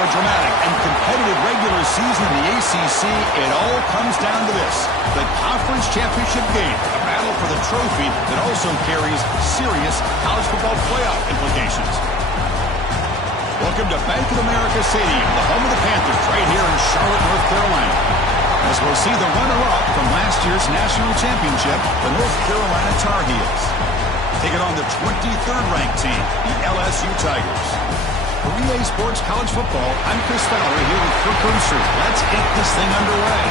a dramatic and competitive regular season in the ACC, it all comes down to this: the conference championship game, a battle for the trophy that also carries serious college football playoff implications. Welcome to Bank of America Stadium, the home of the Panthers, right here in Charlotte, North Carolina, as we'll see the runner-up from last year's national championship, the North Carolina Tar Heels, taking on the 23rd ranked team, the LSU Tigers. For EA Sports College Football, I'm Chris Fowler here with Kirk Herbstreit. Let's get this thing underway.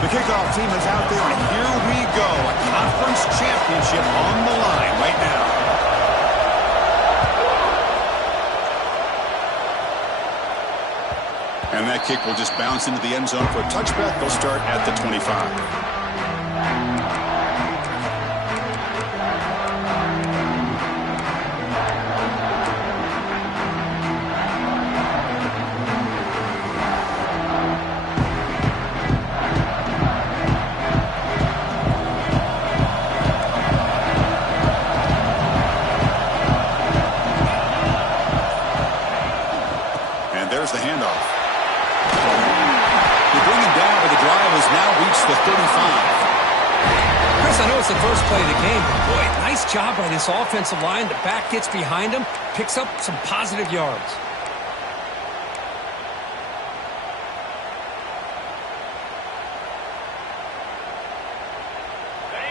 The kickoff team is out there, and here we go. A conference championship on the line right now. And that kick will just bounce into the end zone for a touchback. They'll start at the 25. There's the handoff. They bring him down, but the drive has now reached the 35. Chris, I know it's the first play of the game, but boy, nice job by this offensive line. The back gets behind him, picks up some positive yards.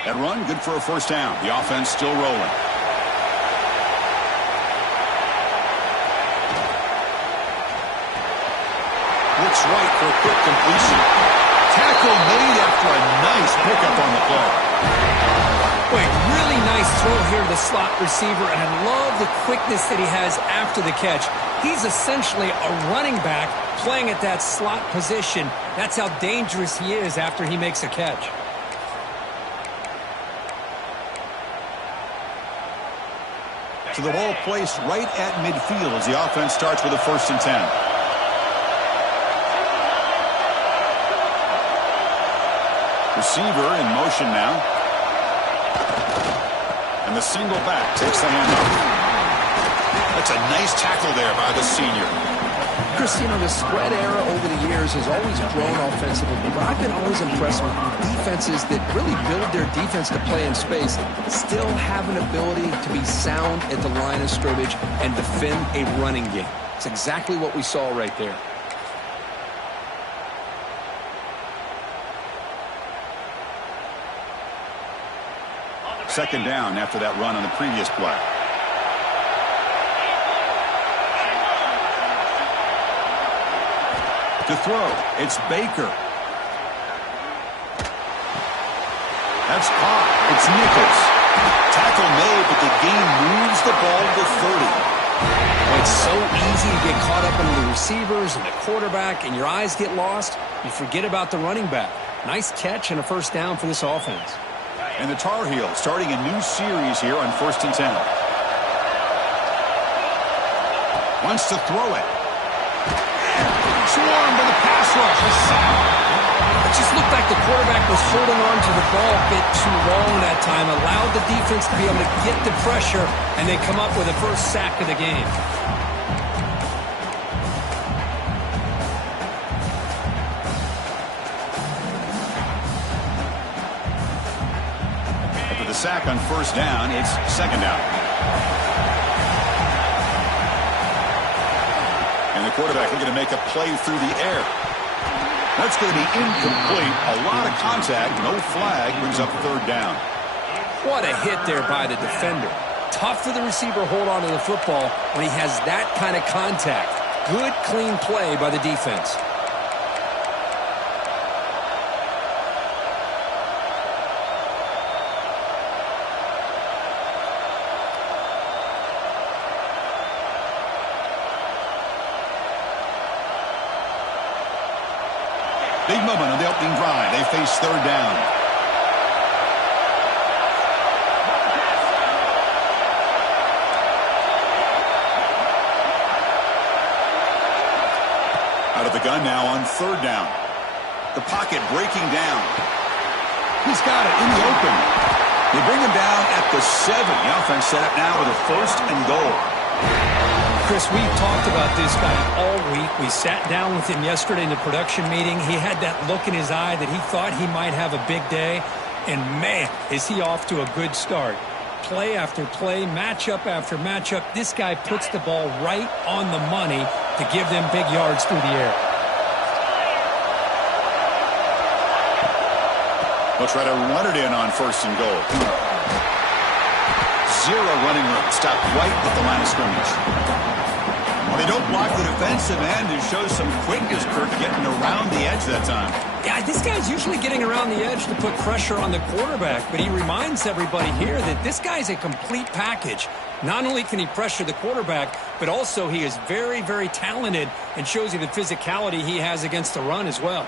That run, good for a first down. The offense still rolling. Looks right for a quick completion. Tackle made after a nice pickup on the play. Wait, really nice throw here to the slot receiver, and I love the quickness that he has after the catch. He's essentially a running back playing at that slot position. That's how dangerous he is after he makes a catch. So the ball placed right at midfield as the offense starts with a 1st and 10. Receiver in motion now. And the single back takes the handoff. That's a nice tackle there by the senior. Chris, you know, the spread era over the years has always grown offensively, but I've been always impressed with defenses that really build their defense to play in space, still have an ability to be sound at the line of scrimmage and defend a running game. It's exactly what we saw right there. Second down after that run on the previous play. To throw, it's Baker. That's caught. It's Nichols. Tackle made, but the gain moves the ball to 30. Well, it's so easy to get caught up in the receivers and the quarterback, and your eyes get lost. You forget about the running back. Nice catch and a first down for this offense. And the Tar Heels starting a new series here on 1st and 10. Wants to throw it. Swarmed by the pass rush. A sack. It just looked like the quarterback was holding on to the ball a bit too long that time, allowed the defense to be able to get the pressure, and they come up with the first sack of the game. Sack on 1st down. It's 2nd down. And the quarterback looking to make a play through the air. That's going to be incomplete. A lot of contact. No flag. Brings up 3rd down. What a hit there by the defender. Tough for the receiver to hold on to the football when he has that kind of contact. Good, clean play by the defense. Big moment on the opening drive. They face third down. Out of the gun now on third down. The pocket breaking down. He's got it in the open. They bring him down at the 7. The offense set up now with a first and goal. Chris, we've talked about this guy all week. We sat down with him yesterday in the production meeting. He had that look in his eye that he thought he might have a big day. And, man, is he off to a good start. Play after play, matchup after matchup. This guy puts the ball right on the money to give them big yards through the air. They'll try to run it in on first and goal. Zero running room. Stopped right at the line of scrimmage. Well, they don't block the defensive end and show some quickness, Kirk, getting around the edge that time. Yeah, this guy's usually getting around the edge to put pressure on the quarterback, but he reminds everybody here that this guy's a complete package. Not only can he pressure the quarterback, but also he is very, very talented and shows you the physicality he has against the run as well.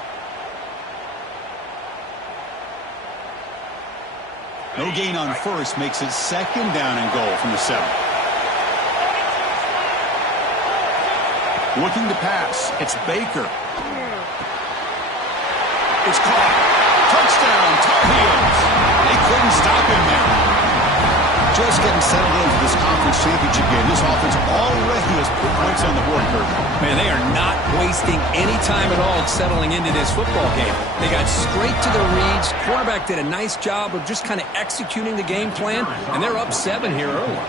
No gain on first makes it second down and goal from the 7. Looking to pass. It's Baker. It's caught. Touchdown, Tar Heels. They couldn't stop him there. Just getting settled into this conference championship game. This offense already has put points on the board, Kirk. Man, they are not wasting any time at all settling into this football game. They got straight to their reads. Quarterback did a nice job of just kind of executing the game plan, and they're up 7 here early.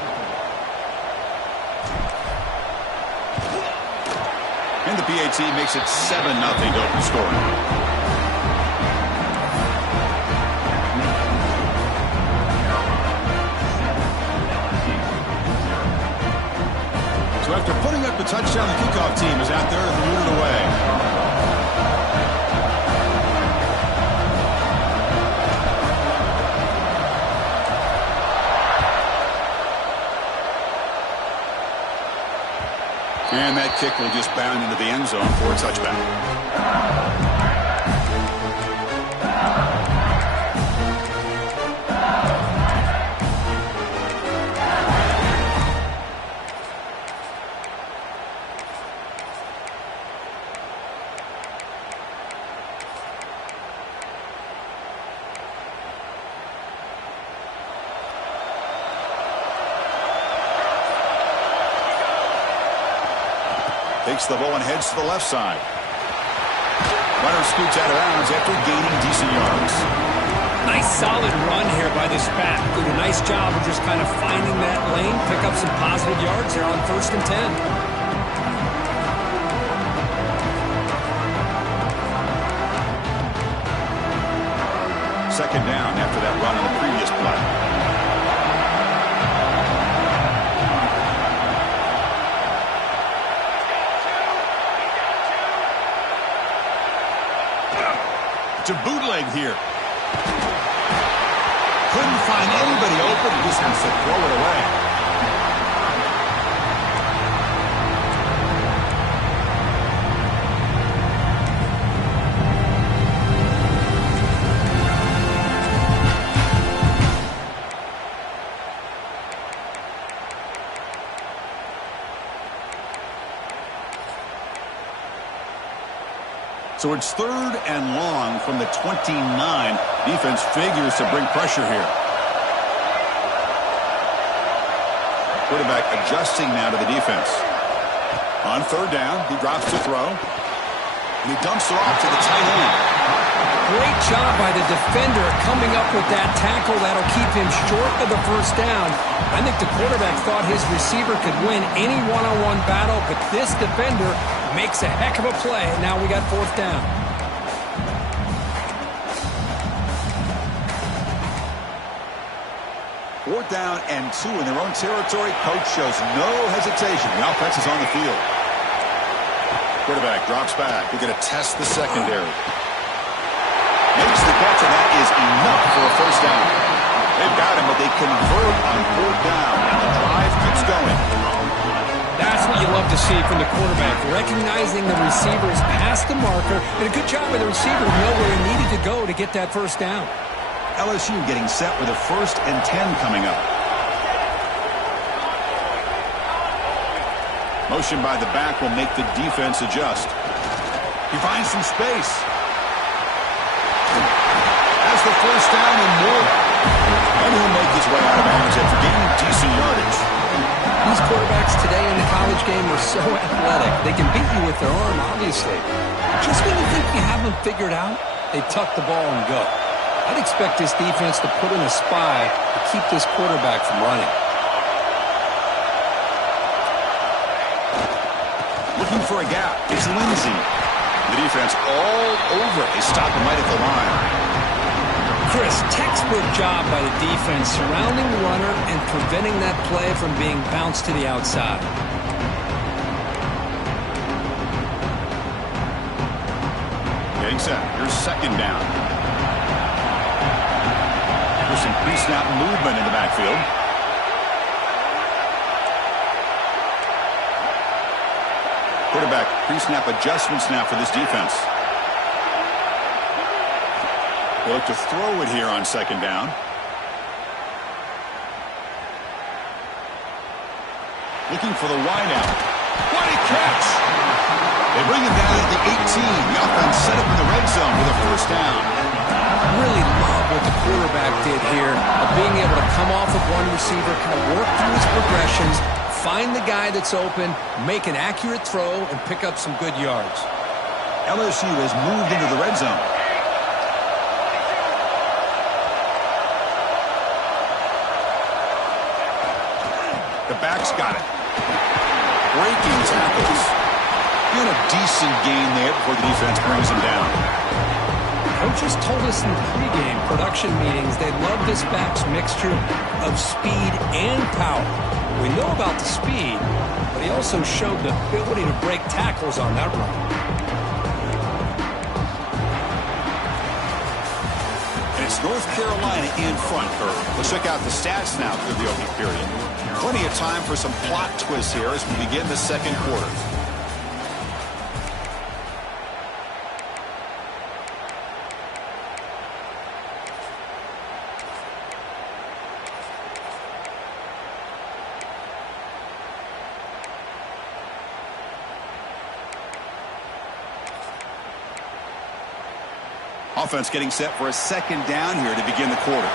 And the PAT makes it 7-0 to open scoring. So after putting up the touchdown, the kickoff team is out there to root it away. And that kick will just bound into the end zone for a touchback. Takes the ball and heads to the left side. Runner scoots out of bounds after gaining decent yards. Nice solid run here by this back. Did a nice job of just kind of finding that lane, pick up some positive yards there on first and 10. Second down after that run on the previous play. To bootleg here. Couldn't find anybody open. He just has to throw it away. So it's third and long from the 29. Defense figures to bring pressure here. Quarterback adjusting now to the defense. On third down, he drops to throw. And he dumps it off to the tight end. Great job by the defender coming up with that tackle that'll keep him short of the first down. I think the quarterback thought his receiver could win any one-on-one battle, but this defender makes a heck of a play. Now we got fourth down. Fourth down and 2 in their own territory. Coach shows no hesitation. The offense is on the field. Quarterback drops back. We're going to test the secondary. Makes the catch, and that is enough for a first down. They've got him, but they convert on fourth down. And the drive keeps going. That's what you love to see from the quarterback, recognizing the receiver's past the marker, and a good job by the receiver to know where he needed to go to get that first down. LSU getting set with a 1st and 10 coming up. Motion by the back will make the defense adjust. He finds some space. Has the first down and more. And he'll make his way out of bounds after gaining decent yardage. These quarterbacks today in the college game are so athletic. They can beat you with their arm, obviously. Just when you think you have them figured out, they tuck the ball and go. I'd expect this defense to put in a spy to keep this quarterback from running. Looking for a gap. It's Lindsey. The defense all over. They stop him right at the line. Chris, textbook job by the defense surrounding the runner and preventing that play from being bounced to the outside. Getting set. Here's 2nd down. There's some pre-snap movement in the backfield. Quarterback pre-snap adjustments now for this defense. They look to throw it here on 2nd down. Looking for the wideout. What a catch! They bring him down at the 18. The offense set up in the red zone with a 1st down. Really love what the quarterback did here, of being able to come off of one receiver, kind of work through his progressions, find the guy that's open, make an accurate throw, and pick up some good yards. LSU has moved into the red zone. The back's got it. Breaking tackles. And a decent gain there before the defense brings him down. Coaches told us in pregame production meetings they love this back's mixture of speed and power. We know about the speed, but he also showed the ability to break tackles on that run. And it's North Carolina in front, Kirk. Let's check out the stats now through the opening period. Plenty of time for some plot twists here as we begin the 2nd quarter. Offense getting set for a 2nd down here to begin the quarter.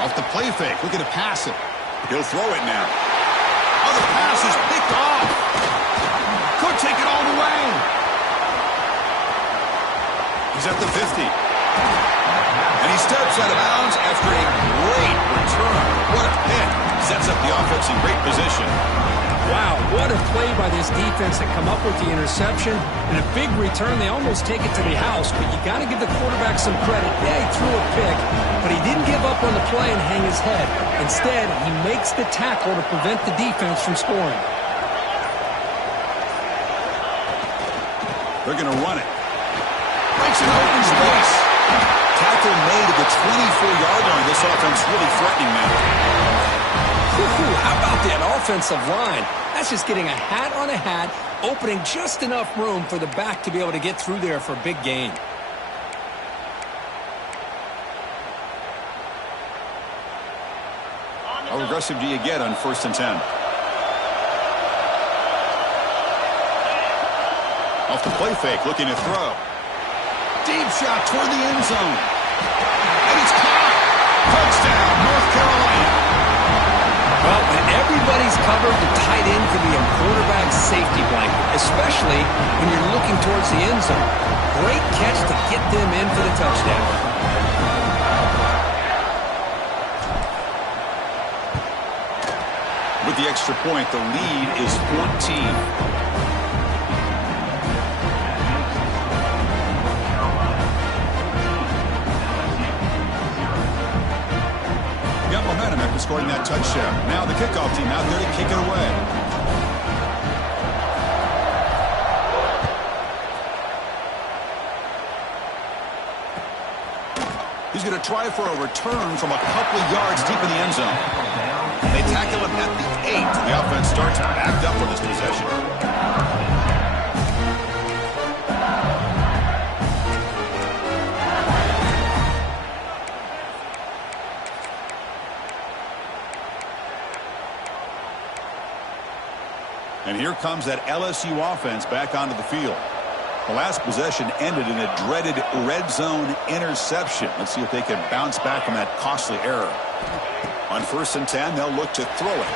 Off the play fake, looking to pass it. He'll throw it now. Oh, the pass is picked off. Could take it all the way. He's at the 50. And he steps out of bounds after a great return. What a pick. Sets up the offense in great position. Wow, what a play by this defense that come up with the interception and a big return. They almost take it to the house, but you got to give the quarterback some credit. Yeah, he threw a pick, but he didn't give up on the play and hang his head. Instead, he makes the tackle to prevent the defense from scoring. They're going to run it. Breaks an open space. Tackle made at the 24-yard line. This offense really threatening now. How about that offensive line? That's just getting a hat on a hat, opening just enough room for the back to be able to get through there for a big gain. How aggressive do you get on 1st and 10? Off the play fake, looking to throw. Deep shot toward the end zone. And it's caught. Touchdown, North Carolina. Well, when everybody's covered, the tight end can be a quarterback's safety blanket, especially when you're looking towards the end zone. Great catch to get them in for the touchdown. With the extra point, the lead is 14. Momentum after scoring that touchdown. Now the kickoff team out there to kick it away. He's going to try for a return from a couple of yards deep in the end zone. They tackle tackle him at the 8. The offense starts backed up on this possession. And here comes that LSU offense back onto the field. The last possession ended in a dreaded red zone interception. Let's see if they can bounce back from that costly error. On 1st and 10, they'll look to throw it.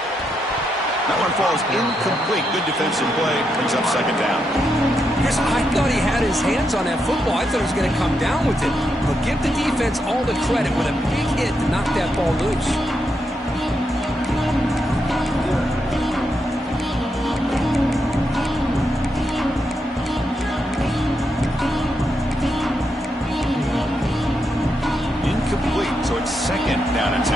That one falls incomplete. Good defensive play. Brings up 2nd down. I thought he had his hands on that football. I thought he was going to come down with it. But give the defense all the credit with a big hit to knock that ball loose. So it's 2nd down and 10.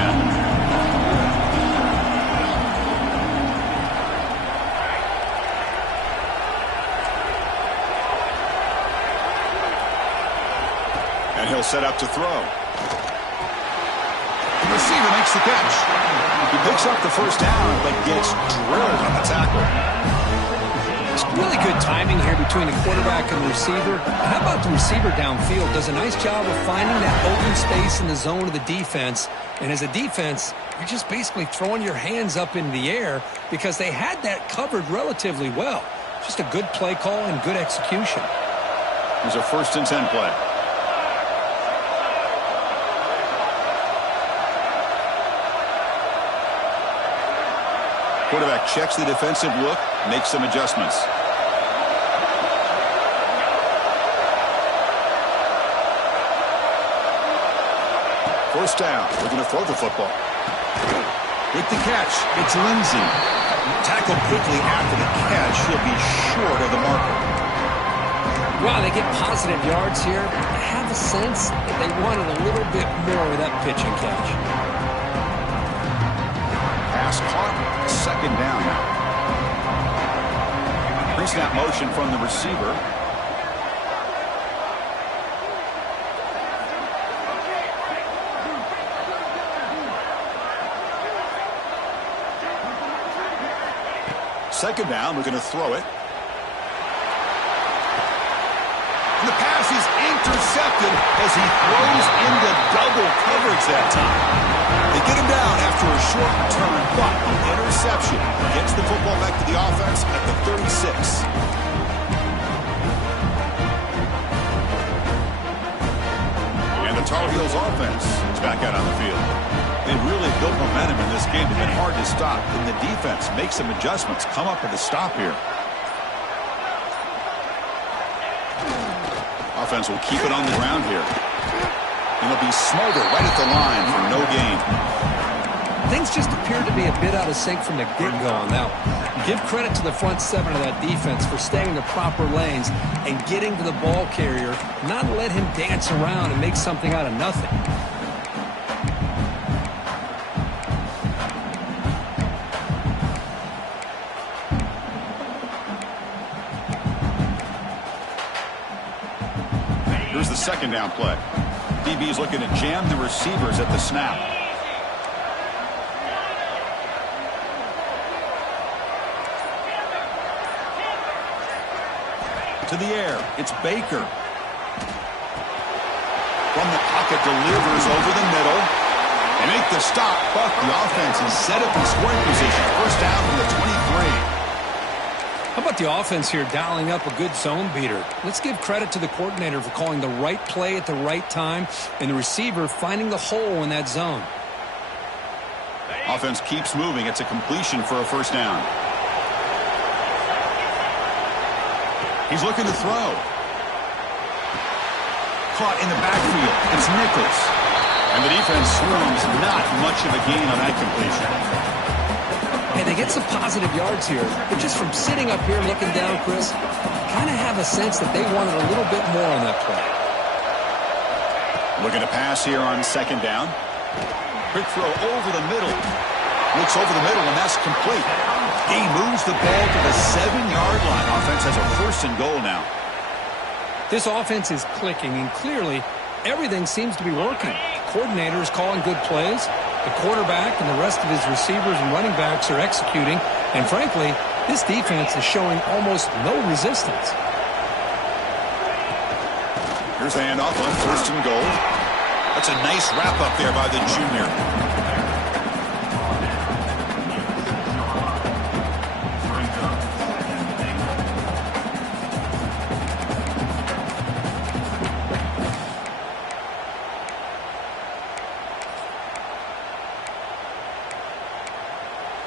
And he'll set up to throw. The receiver makes the catch. He picks up the 1st down, but gets drilled on the tackle. Really good timing here between the quarterback and the receiver. How about the receiver downfield? Does a nice job of finding that open space in the zone of the defense. And as a defense, you're just basically throwing your hands up in the air because they had that covered relatively well. Just a good play call and good execution. Here's a 1st and 10 play. Quarterback checks the defensive look, makes some adjustments. First down. We're going to throw the football. With the catch, it's Lindsey. Tackled quickly after the catch. He'll be short of the marker. Wow, they get positive yards here. I have a sense that they wanted a little bit more of that pitch and catch. Pass caught. 2nd down now. Pre-snap motion from the receiver. Second down, we're going to throw it. And the pass is intercepted as he throws into double coverage that time. They get him down after a short return, but the interception gets the football back to the offense at the 36. And the Tar Heels offense is back out on the field. They really built momentum in this game. They've been hard to stop. And the defense makes some adjustments. Come up with a stop here. Offense will keep it on the ground here. And it'll be Smolder right at the line for no gain. Things just appeared to be a bit out of sync from the get-go on that one. Give credit to the front 7 of that defense for staying in the proper lanes and getting to the ball carrier, not let him dance around and make something out of nothing. Here's the 2nd down play. DB is looking to jam the receivers at the snap. To the air, it's Baker. From the pocket, delivers over the middle. They make the stop, but the offense is set up in scoring position. 1st down from the 23. How about the offense here dialing up a good zone beater? Let's give credit to the coordinator for calling the right play at the right time and the receiver finding the hole in that zone. Offense keeps moving. It's a completion for a 1st down. He's looking to throw. Caught in the backfield. It's Nichols. And the defense swarms. Not much of a gain on that completion. Hey, they get some positive yards here, but just from sitting up here looking down, Chris, kind of have a sense that they wanted a little bit more on that play. Looking to pass here on 2nd down. Quick throw over the middle. Looks over the middle, and that's complete. He moves the ball to the 7-yard line. Offense has a 1st and goal now. This offense is clicking, and clearly everything seems to be working. The coordinator is calling good plays. The quarterback and the rest of his receivers and running backs are executing, and frankly, this defense is showing almost no resistance. Here's the handoff on 1st and goal. That's a nice wrap up there by the junior.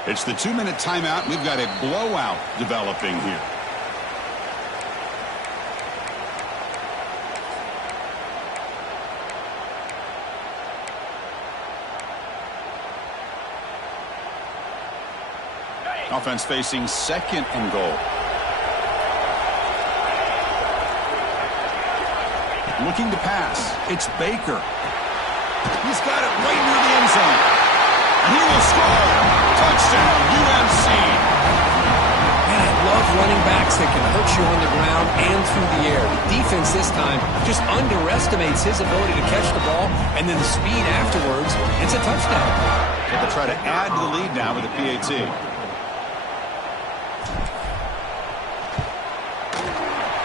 It's the 2-minute timeout. We've got a blowout developing here. Offense facing 2nd and goal. Looking to pass. It's Baker. He's got it right near the end zone. And he will score. Touchdown, UNC. Man, I love running backs that can hurt you on the ground and through the air. The defense this time just underestimates his ability to catch the ball, and then the speed afterwards. It's a touchdown. They'll try to add to the lead now with the PAT.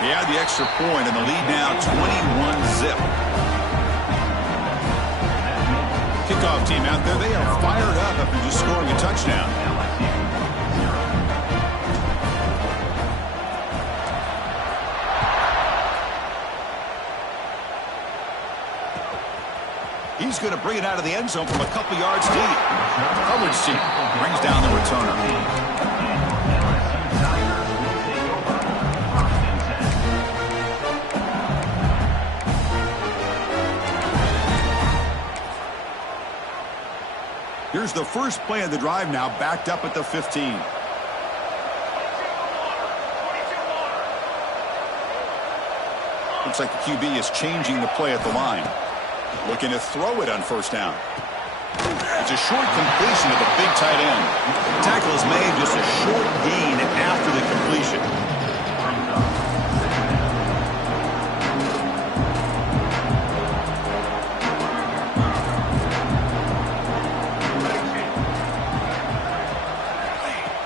He had the extra point, and the lead now 21-zip. Kickoff team out there, they are fired up after just scoring a touchdown. He's going to bring it out of the end zone from a couple yards deep. Coverage team brings down the returner. Here's the first play of the drive now, backed up at the 15. Looks like the QB is changing the play at the line. Looking to throw it on 1st down. It's a short completion to the big tight end. The tackle is made, just a short gain after the completion.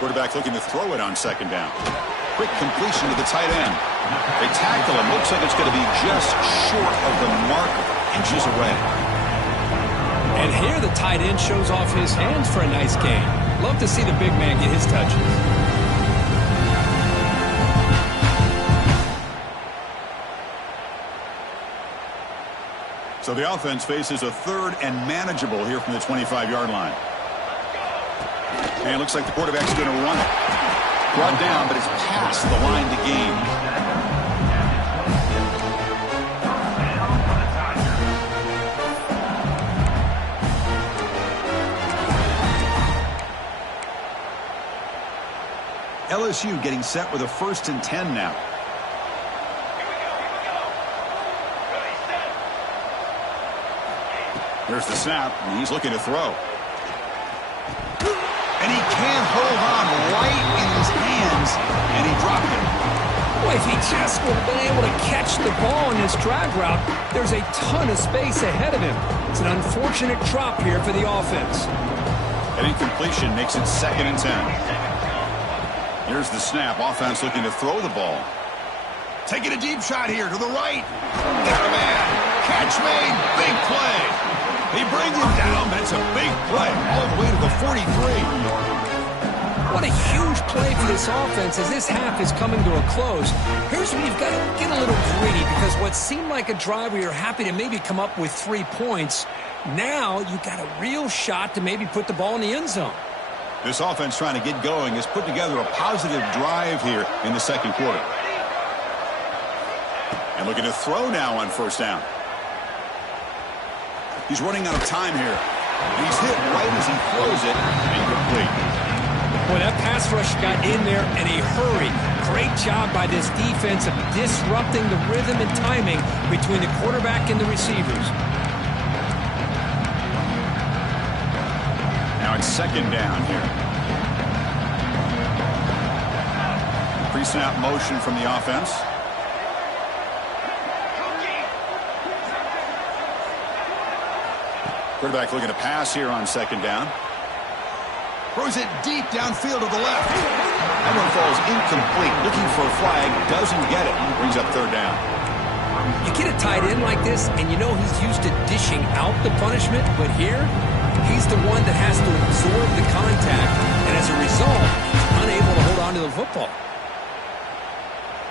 Quarterback looking to throw it on 2nd down. Quick completion to the tight end. They tackle him. Looks like it's going to be just short of the marker, inches away. And here the tight end shows off his hands for a nice gain. Love to see the big man get his touches. So the offense faces a 3rd and manageable here from the 25-yard line. And it looks like the quarterback's going to run it. Brought down, but it's past the line to gain. LSU getting set with a 1st and 10 now. There's the snap, and he's looking to throw. And he can't hold on right in his hands, and he dropped it. Boy, if he just would have been able to catch the ball in this drag route, there's a ton of space ahead of him. It's an unfortunate drop here for the offense. An incompletion makes it 2nd and 10. Here's the snap. Offense looking to throw the ball. Taking a deep shot here to the right. Got a man. Catch made. Big play. He brings him down, but it's a big play all the way to the 43. What a huge play for this offense as this half is coming to a close. Here's where you've got to get a little greedy, because what seemed like a drive where you're happy to maybe come up with 3 points, now you've got a real shot to maybe put the ball in the end zone. This offense trying to get going has put together a positive drive here in the 2nd quarter. And looking to throw now on 1st down. He's running out of time here. And he's hit right as he throws it. Incomplete. Boy, that pass rush got in there in a hurry. Great job by this defense of disrupting the rhythm and timing between the quarterback and the receivers. Now it's 2nd down here. Pre-snap motion from the offense. Quarterback looking to pass here on second down. Throws it deep downfield to the left. That one falls incomplete. Looking for a flag. Doesn't get it. Brings up third down. You get a tight end like this, and you know he's used to dishing out the punishment, but here, he's the one that has to absorb the contact, and as a result, he's unable to hold on to the football.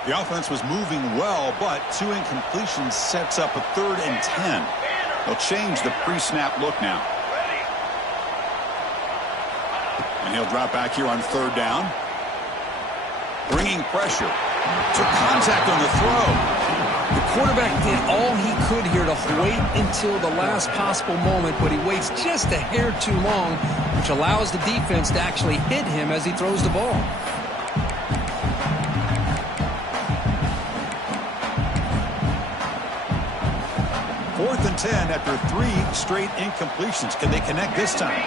The offense was moving well, but 2 incompletions sets up a 3rd and 10. They'll change the pre-snap look now. And he'll drop back here on 3rd down. Bringing pressure. Took contact on the throw. The quarterback did all he could here to wait until the last possible moment, but he waits just a hair too long, which allows the defense to actually hit him as he throws the ball. Fourth and 10 after 3 straight incompletions. Can they connect this time?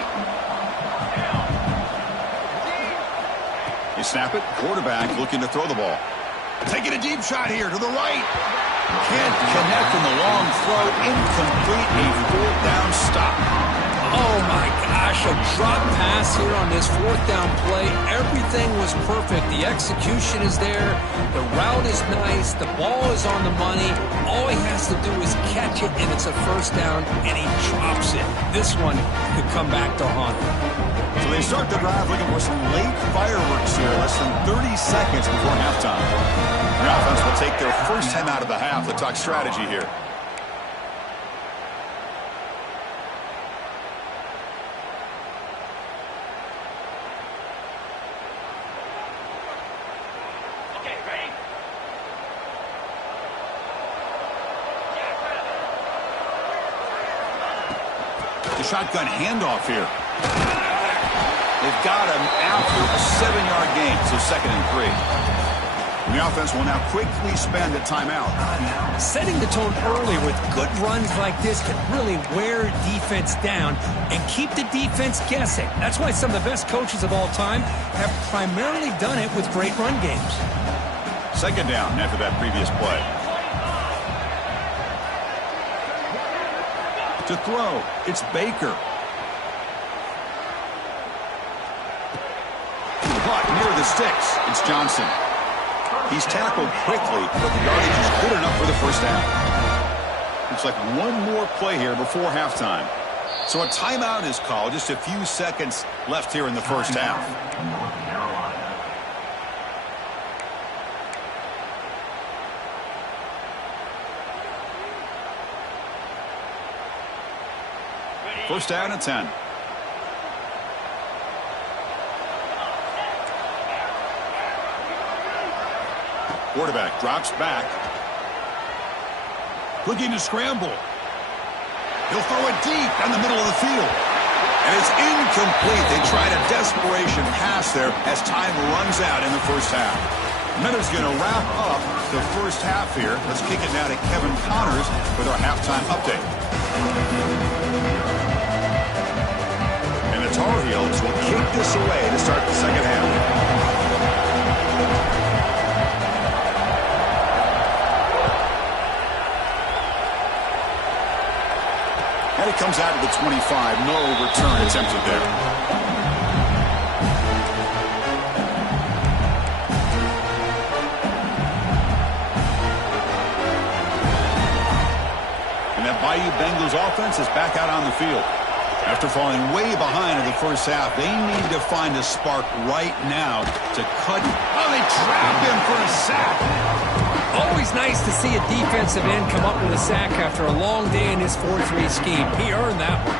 You snap it. Quarterback looking to throw the ball. Taking a deep shot here to the right. Can't connect in the long throw. Incomplete. A 4th down stop. Oh my gosh, a drop pass here on this 4th down play. Everything was perfect. The execution is there. The route is nice. The ball is on the money. All he has to do is catch it, and it's a 1st down, and he drops it. This one could come back to haunt him. So they start the drive looking for some late fireworks here. Less than 30 seconds before halftime. The offense will take their first 10 out of the half. Let's talk strategy here. The shotgun handoff here. They've got him after a 7-yard gain, so 2nd and 3. And the offense will now quickly spend a timeout. Setting the tone early with good runs like this can really wear defense down and keep the defense guessing. That's why some of the best coaches of all time have primarily done it with great run games. 2nd down after that previous play. To throw, it's Baker. Caught near the sticks. It's Johnson. He's tackled quickly, but the yardage is good enough for the 1st down. Looks like one more play here before halftime. So a timeout is called. Just a few seconds left here in the 1st half. First down and 10. Quarterback drops back. Looking to scramble. He'll throw it deep down the middle of the field. And it's incomplete. They tried a desperation pass there as time runs out in the 1st half. Minutes going to wrap up the 1st half here. Let's kick it now to Kevin Connors with our halftime update. And the Tar Heels will kick this away to start the 2nd half. And it comes out of the 25. No return attempted there. And that Bayou Bengals offense is back out on the field. After falling way behind in the 1st half, they need to find a spark right now to cut. Oh, they trap him for a sack. Always nice to see a defensive end come up with a sack after a long day in his 4-3 scheme. He earned that one.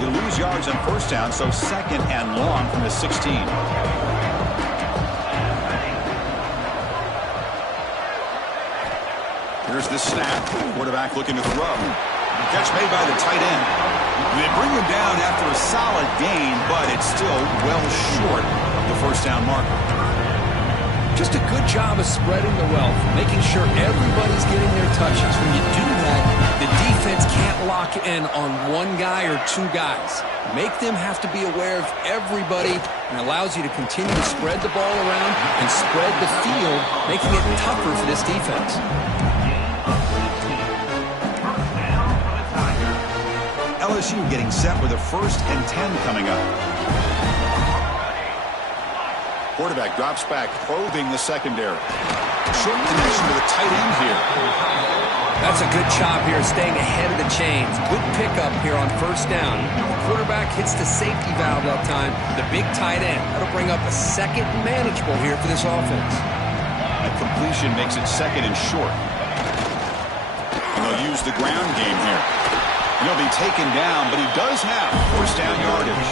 They lose yards on 1st down, so 2nd and long from the 16. Here's the snap. Quarterback looking to throw. Catch made by the tight end. They bring him down after a solid gain, but it's still well short of the 1st down marker. Just a good job of spreading the wealth, making sure everybody's getting their touches. When you do that, the defense can't lock in on one guy or two guys. Make them have to be aware of everybody, and allows you to continue to spread the ball around and spread the field, making it tougher for this defense. LSU getting set with a 1st and 10 coming up. Quarterback drops back, probing the secondary. Short connection to the tight end here. That's a good chop here, staying ahead of the chains. Good pickup here on 1st down. The quarterback hits the safety valve that time, the big tight end. That'll bring up a 2nd manageable here for this offense. A completion makes it 2nd and short. And they'll use the ground game here. He'll be taken down, but he does have 1st down yardage.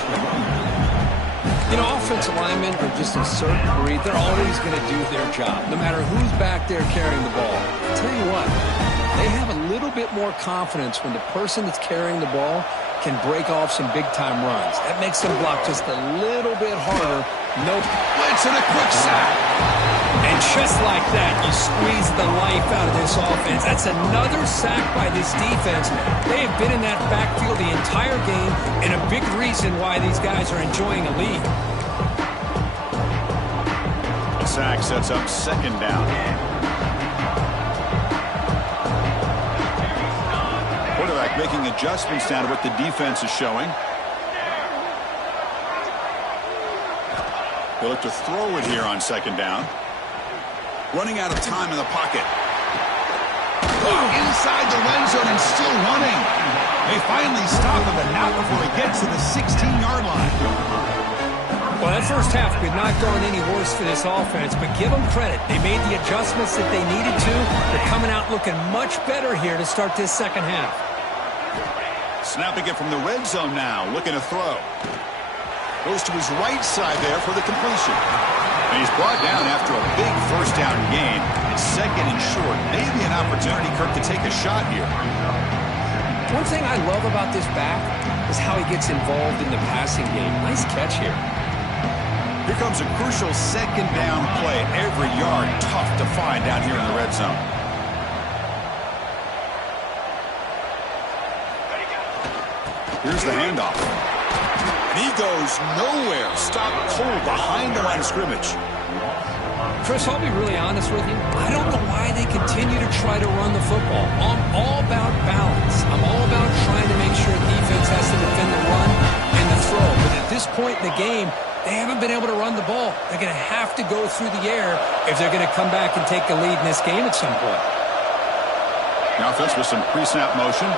You know, offensive linemen are just a certain breed. They're always going to do their job, no matter who's back there carrying the ball. I'll tell you what, they have a little bit more confidence when the person that's carrying the ball can break off some big-time runs. That makes them block just a little bit harder. No blitz and a quick sack. And just like that, you squeeze the life out of this offense. That's another sack by this defense. They have been in that backfield the entire game, and a big reason why these guys are enjoying a lead. The sack sets up 2nd down. Quarterback making adjustments down to what the defense is showing. They'll look to throw it here on 2nd down. Running out of time in the pocket. Inside the red zone and still running. They finally stop him, but not before he gets to the 16-yard line. Well, that first half could not gone any worse for this offense, but give them credit. They made the adjustments that they needed to. They're coming out looking much better here to start this 2nd half. Snapping it from the red zone now, looking to throw. Goes to his right side there for the completion. And he's brought down after a big 1st down gain. It's 2nd and short. Maybe an opportunity, Kirk, to take a shot here. One thing I love about this back is how he gets involved in the passing game. Nice catch here. Here comes a crucial 2nd down play. Every yard tough to find down here in the red zone. Here's the handoff. And he goes nowhere. Stopped cold behind the line of scrimmage. Chris, I'll be really honest with you. I don't know why they continue to try to run the football. I'm all about balance. I'm all about trying to make sure defense has to defend the run and the throw. But at this point in the game, they haven't been able to run the ball. They're going to have to go through the air if they're going to come back and take the lead in this game at some point. The offense with some pre-snap motion.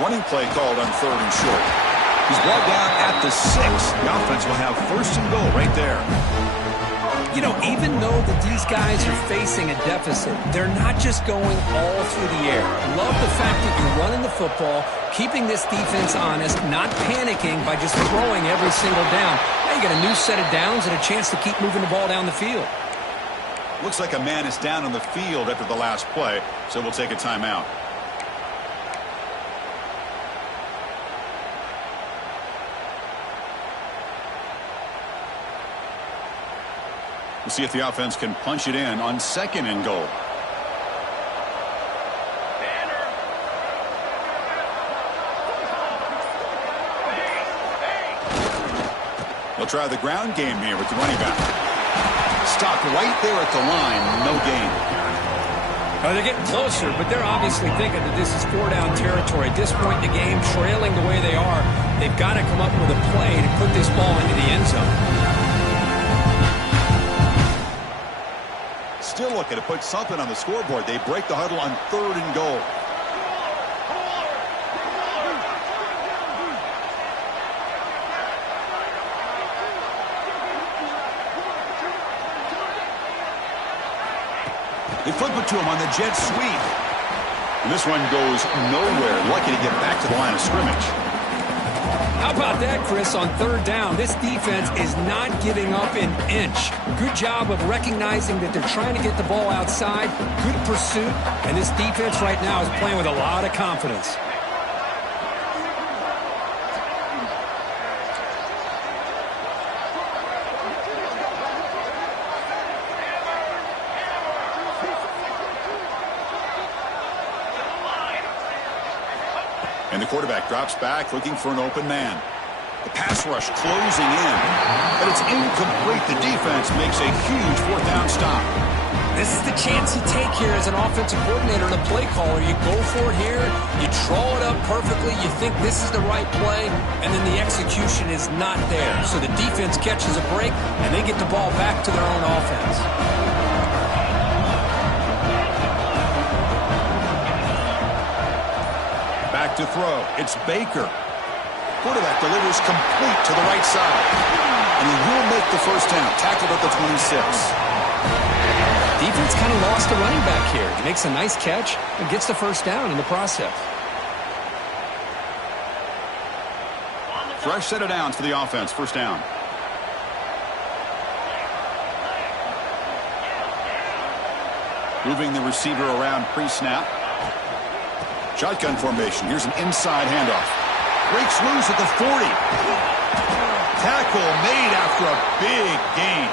Running play called on 3rd and short. He's brought down at the 6. The offense will have 1st and goal right there. You know, even though that these guys are facing a deficit, they're not just going all through the air. Love the fact that you're running the football, keeping this defense honest, not panicking by just throwing every single down. Now you got a new set of downs and a chance to keep moving the ball down the field. Looks like a man is down on the field after the last play, so we'll take a timeout. We'll see if the offense can punch it in on 2nd and goal. They'll try the ground game here with the running back. Stopped right there at the line, no gain. Oh, they're getting closer, but they're obviously thinking that this is 4-down territory. At this point in the game, trailing the way they are, they've got to come up with a play to put this ball into the end zone. Still looking to put something on the scoreboard. They break the huddle on 3rd and goal. They flip it to him on the jet sweep. And this one goes nowhere. Lucky to get back to the line of scrimmage. How about that, Chris, on 3rd down? This defense is not giving up an inch. Good job of recognizing that they're trying to get the ball outside. Good pursuit. And this defense right now is playing with a lot of confidence. quarterback drops back looking for an open man. The pass rush closing in, but it's incomplete. The defense makes a huge fourth down stop. This is the chance you take here as an offensive coordinator and a play caller. You go for it here, you draw it up perfectly, you think this is the right play, and then the execution is not there. So the defense catches a break, and they get the ball back to their own offense. Back to throw. It's Baker. Quarterback delivers complete to the right side. And he will make the first down. Tackled at the 26. Defense kind of lost a running back here. He makes a nice catch and gets the first down in the process. Fresh set of downs for the offense. First down. Moving the receiver around pre-snap. Shotgun formation. Here's an inside handoff. Breaks loose at the 40. Tackle made after a big gain.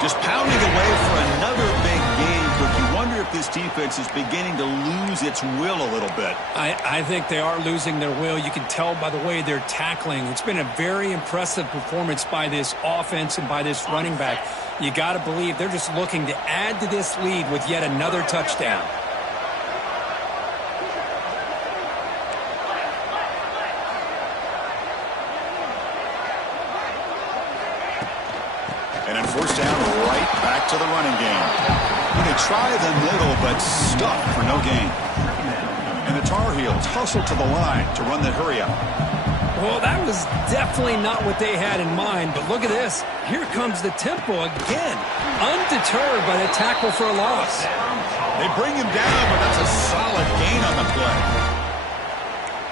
Just pounding away for another big gain. But you wonder if this defense is beginning to lose its will a little bit. I think they are losing their will. You can tell by the way they're tackling. It's been a very impressive performance by this offense and by this running back. You got to believe they're just looking to add to this lead with yet another touchdown. And then first down, right back to the running game. They try the middle, but stuck for no gain. And the Tar Heels hustle to the line to run the hurry-up. Well, that was definitely not what they had in mind, but look at this. Here comes the tempo again. Undeterred by the tackle for a loss. They bring him down, but that's a solid gain on the play.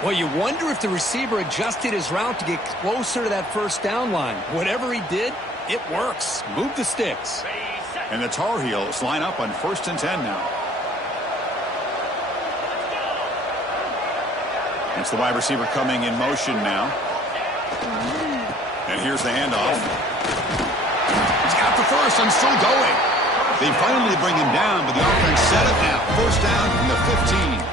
Well, you wonder if the receiver adjusted his route to get closer to that first down line. Whatever he did, it works. Move the sticks. And the Tar Heels line up on 1st and 10 now. It's the wide receiver coming in motion now. And here's the handoff. He's got the first and still going. They finally bring him down, but the offense set it now. First down from the 15.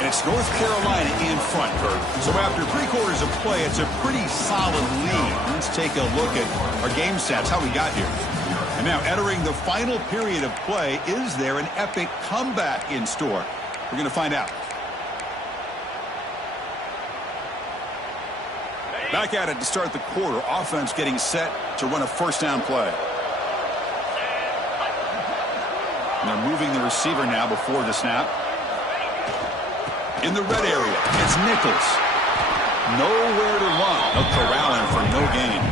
It's North Carolina in front, Kurt. So after 3 quarters of play, it's a pretty solid lead. Let's take a look at our game stats, how we got here. And now entering the final period of play, is there an epic comeback in store? We're going to find out. Back at it to start the quarter. Offense getting set to run a first down play. And they're moving the receiver now before the snap. In the red area, it's Nichols. Nowhere to run. No corralling for no gain.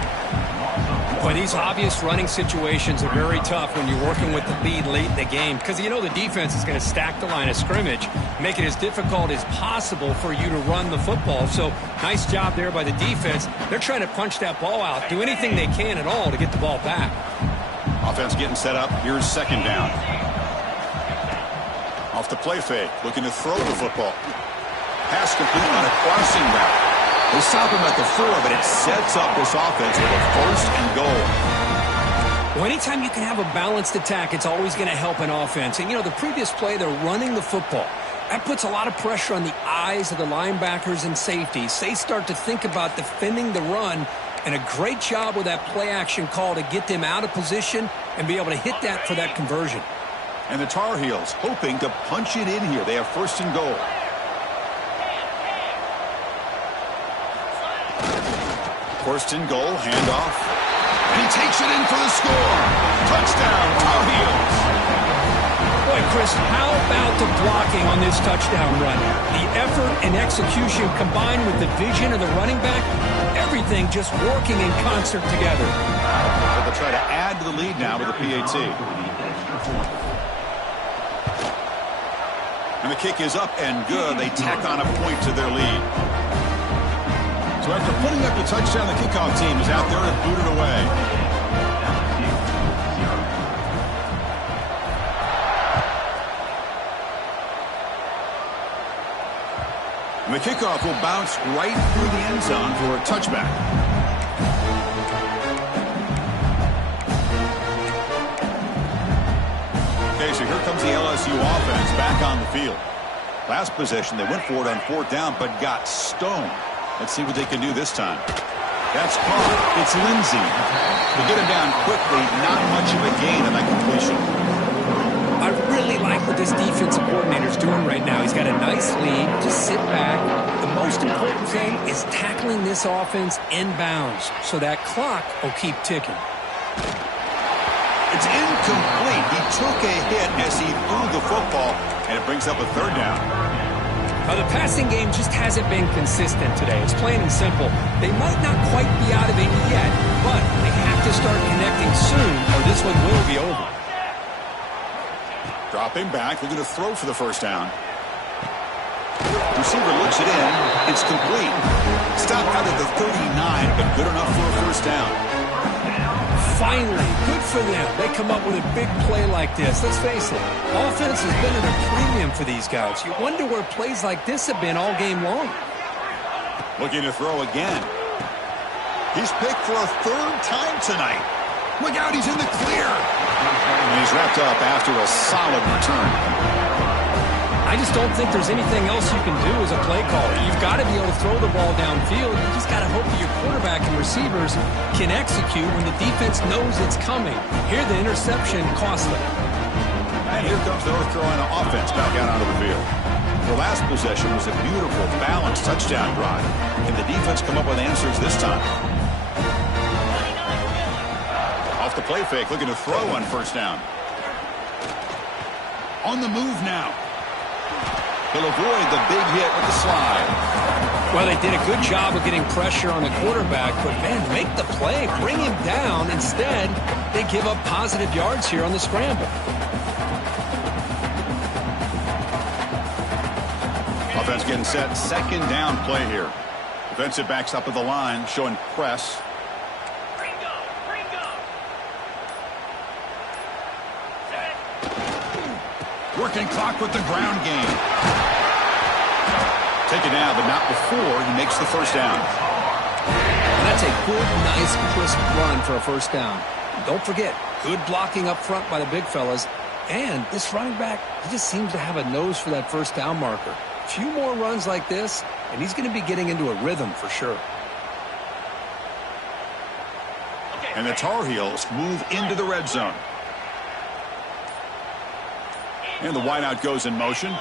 Boy, these obvious running situations are very tough when you're working with the lead late in the game because you know the defense is going to stack the line of scrimmage, make it as difficult as possible for you to run the football. So nice job there by the defense. They're trying to punch that ball out, do anything they can at all to get the ball back. Offense getting set up. Here's second down. Off the play fake, looking to throw the football. Pass complete on a crossing route. They stop him at the 4, but it sets up this offense with a first and goal. Well, anytime you can have a balanced attack, it's always going to help an offense. And, you know, the previous play, they're running the football. That puts a lot of pressure on the eyes of the linebackers and safeties. They start to think about defending the run, and a great job with that play action call to get them out of position and be able to hit that for that conversion. And the Tar Heels hoping to punch it in here. They have first and goal. First and goal, handoff. And he takes it in for the score. Touchdown, Tar Heels. Boy, Chris, how about the blocking on this touchdown run? The effort and execution combined with the vision of the running back, everything just working in concert together. They'll try to add to the lead now with the PAT. And the kick is up and good. They tack on a point to their lead. So after putting up the touchdown, the kickoff team is out there to boot it away. And the kickoff will bounce right through the end zone for a touchback. Okay, so here comes the LSU offense back on the field. Last possession, they went for it on 4th down, but got stoned. Let's see what they can do this time. That's caught. It's Lindsey. They get him down quickly. Not much of a gain on that completion. I really like what this defensive coordinator's doing right now. He's got a nice lead. Just sit back. The most important thing is tackling this offense inbounds so that clock will keep ticking. It's incomplete. He took a hit as he threw the football, and it brings up a 3rd down. The passing game just hasn't been consistent today. It's plain and simple. They might not quite be out of it yet, but they have to start connecting soon or this one will be over. Dropping back, looking to throw for the 1st down. Receiver looks it in. It's complete. Stopped out at the 39, but good enough for a 1st down. Finally, good for them. They come up with a big play like this. Let's face it, offense has been at a premium for these guys. You wonder where plays like this have been all game long. Looking to throw again. He's picked for a 3rd time tonight. Look out, he's in the clear. And he's wrapped up after a solid return. I just don't think there's anything else you can do as a play caller. You've got to be able to throw the ball downfield. You just got to hope that your quarterback and receivers can execute when the defense knows it's coming. Here, the interception cost them. And here comes the North Carolina offense back out onto the field. The last possession was a beautiful, balanced touchdown drive. Can the defense come up with answers this time? Off the play fake, looking to throw on 1st down. On the move now. He'll avoid the big hit with the slide. Well, they did a good job of getting pressure on the quarterback, but, man, make the play. Bring him down. Instead, they give up positive yards here on the scramble. Offense getting set. 2nd down play here. Defensive backs up at the line, showing press. Working clock with the ground game. Taken down, but not before he makes the 1st down. That's a good, nice, crisp run for a 1st down. Don't forget, good blocking up front by the big fellas. And this running back, he just seems to have a nose for that 1st down marker. A few more runs like this, and he's going to be getting into a rhythm for sure. And the Tar Heels move into the red zone. And the wideout goes in motion.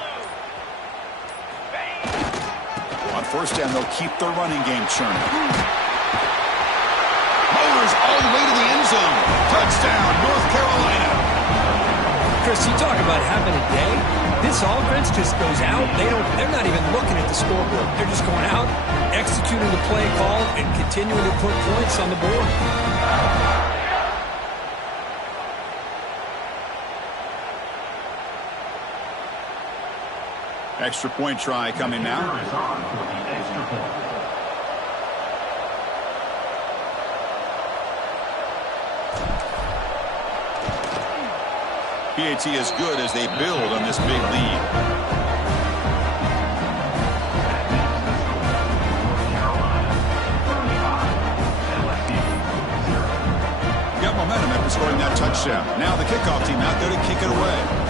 On 1st down, they'll keep the running game churning. Motors all the way to the end zone. Touchdown, North Carolina. Chris, you talk about having a day. This offense just goes out. They're not even looking at the scoreboard. They're just going out, executing the play call, and continuing to put points on the board. Extra point try coming now. PAT is good as they build on this big lead. Got momentum after scoring that touchdown. Now the kickoff team out there to kick it away.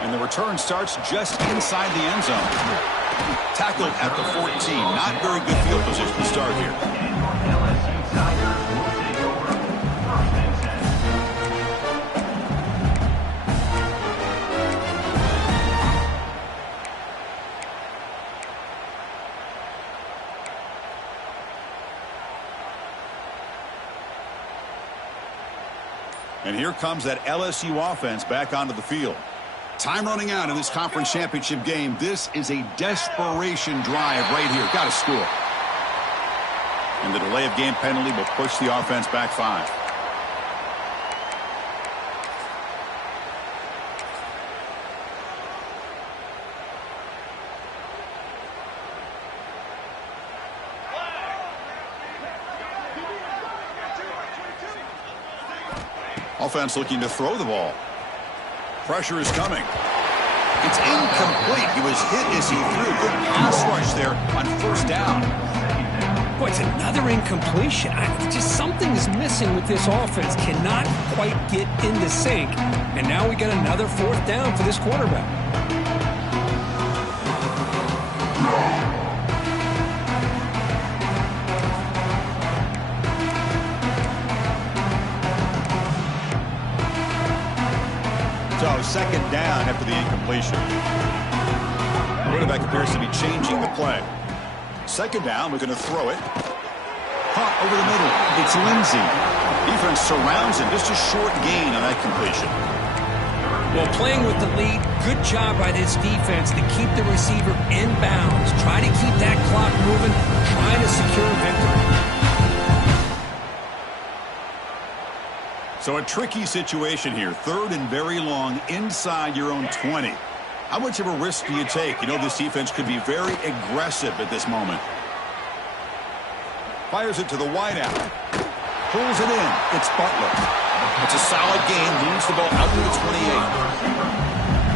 And the return starts just inside the end zone. Tackled at the 14. Not very good field position to start here. And here comes that LSU offense back onto the field. Time running out in this conference championship game. This is a desperation drive right here. Got to score. And the delay of game penalty will push the offense back 5. Offense looking to throw the ball. Pressure is coming. It's incomplete. He was hit as he threw. Good pass rush there on first down. Boy, it's another incompletion. Just something is missing with this offense. Cannot quite get into sync. And now we got another fourth down for this quarterback. So second down after the incompletion. The quarterback appears to be changing the play. Second down, we're going to throw it. Caught over the middle. It's Lindsey. Defense surrounds him. Just a short gain on that completion. Well, playing with the lead, good job by this defense to keep the receiver in bounds. Try to keep that clock moving, trying to secure a victory. So a tricky situation here. Third and very long inside your own 20. How much of a risk do you take? You know this defense could be very aggressive at this moment. Fires it to the wideout. Pulls it in. It's Butler. It's a solid gain. Moves the ball out to the 28.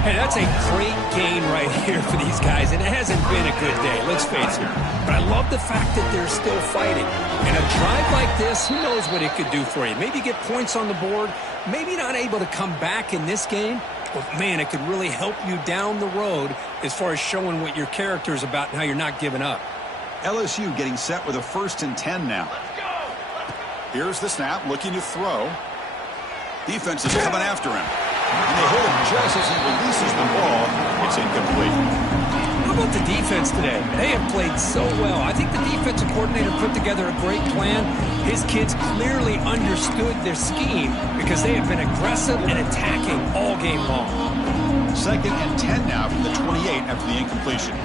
Hey, that's a great gain right here for these guys, and it hasn't been a good day, let's face it. But I love the fact that they're still fighting. And a drive like this, who knows what it could do for you? Maybe get points on the board, maybe not able to come back in this game, but man, it could really help you down the road as far as showing what your character is about and how you're not giving up. LSU getting set with a 1st and 10 now. Here's the snap, looking to throw. Defense is coming after him. And they hit him just as he releases the ball. It's incomplete. How about the defense today? They have played so well. I think the defensive coordinator put together a great plan. His kids clearly understood their scheme because they have been aggressive and attacking all game long. 2nd and 10 now from the 28 after the incompletion.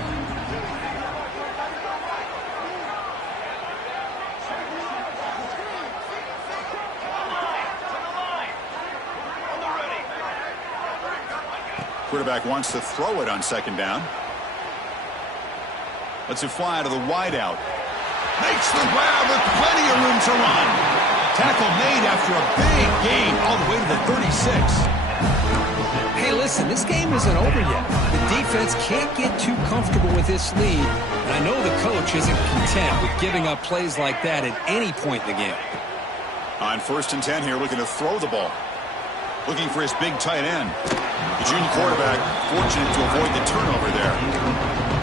Quarterback wants to throw it on 2nd down. Lets it fly to the wideout. Makes the grab with plenty of room to run. Tackle made after a big gain all the way to the 36. Hey, listen, this game isn't over yet. The defense can't get too comfortable with this lead, and I know the coach isn't content with giving up plays like that at any point in the game. On 1st and 10 here, looking to throw the ball. Looking for his big tight end. The junior quarterback fortunate to avoid the turnover there.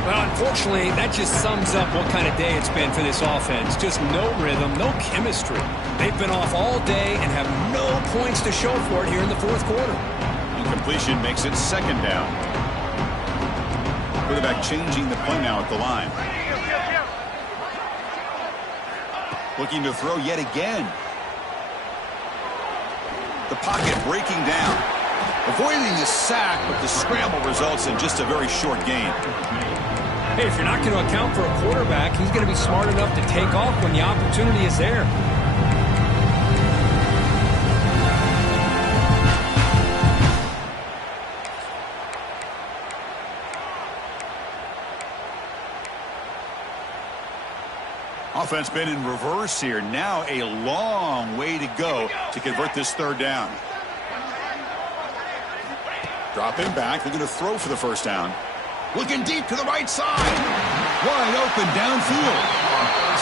Well, unfortunately, that just sums up what kind of day it's been for this offense. Just no rhythm, no chemistry. They've been off all day and have no points to show for it here in the 4th quarter. Incompletion makes it 2nd down. Quarterback changing the play now at the line. Looking to throw yet again. The pocket breaking down. Avoiding the sack, but the scramble results in just a very short gain. Hey, if you're not going to account for a quarterback, he's going to be smart enough to take off when the opportunity is there. Offense been in reverse here. Now a long way to go to convert this 3rd down. Dropping back, looking to throw for the 1st down. Looking deep to the right side. Wide open downfield.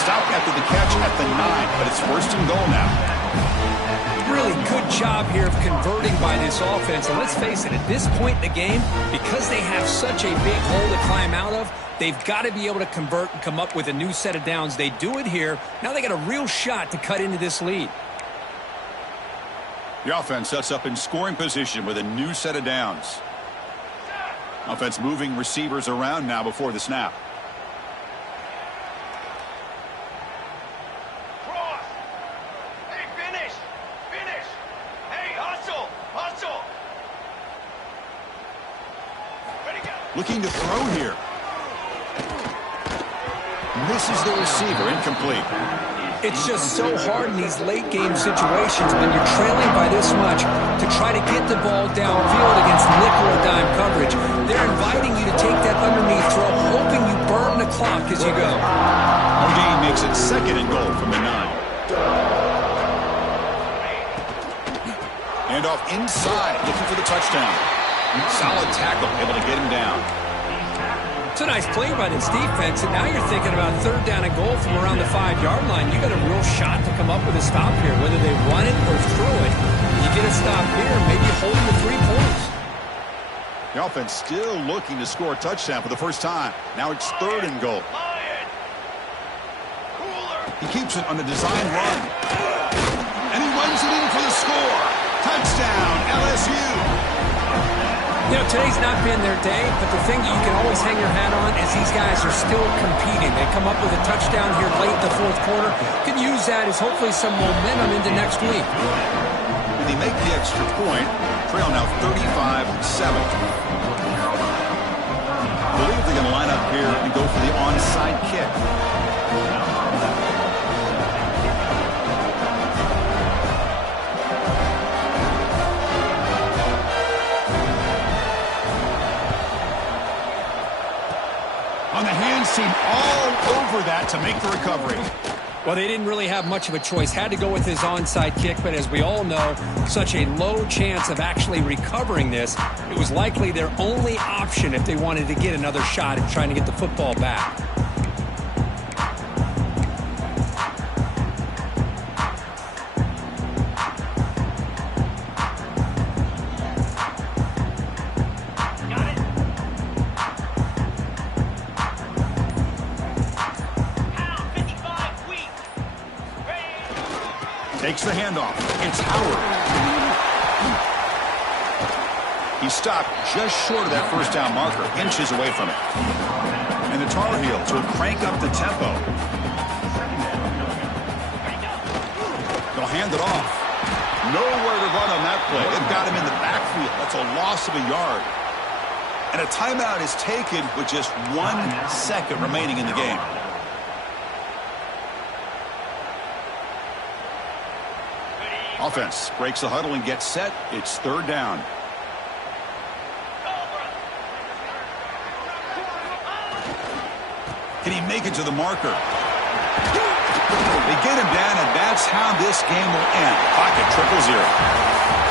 Stopped after the catch at the 9, but it's 1st and goal now. Really good job here of converting by this offense. And let's face it, at this point in the game, because they have such a big hole to climb out of, they've got to be able to convert and come up with a new set of downs. They do it here. Now they got a real shot to cut into this lead. The offense sets up in scoring position with a new set of downs. Offense moving receivers around now before the snap. Cross. Hey, finish. Finish. Hey, hustle. Hustle. Ready, go. Looking to throw here. Misses the receiver. Incomplete. It's just so hard in these late game situations when you're trailing by this much to try to get the ball downfield against nickel or dime coverage. They're inviting you to take that underneath throw, hoping you burn the clock as you go. O'Dane makes it 2nd and goal from the 9. And off inside, looking for the touchdown. Solid tackle, able to get him down. It's a nice play by this defense, and now you're thinking about third down and goal from around the 5-yard line. You got a real shot to come up with a stop here, whether they run it or throw it. You get a stop here, maybe hold them to 3 points. The offense still looking to score a touchdown for the first time. Now it's third and goal. He keeps it on the design run. And he runs it in for the score. Touchdown, LSU. You know, today's not been their day, but the thing you can always hang your hat on is these guys are still competing. They come up with a touchdown here late in the fourth quarter. Can use that as hopefully some momentum into next week. When they make the extra point, trail now 35-7. I believe they're going to line up here and go for the onside kick. On the hands team all over that to make the recovery. Well, they didn't really have much of a choice. Had to go with his onside kick, but as we all know, such a low chance of actually recovering this. It was likely their only option if they wanted to get another shot at trying to get the football back. Takes the handoff. It's Howard. He stopped just short of that first down marker, inches away from it. And the Tar Heels will crank up the tempo. They'll hand it off. Nowhere to run on that play. They've got him in the backfield. That's a loss of a yard. And a timeout is taken with just 1 second remaining in the game. Offense breaks the huddle and gets set. It's third down. Can he make it to the marker? They get him down, and that's how this game will end. Pocket 0-0.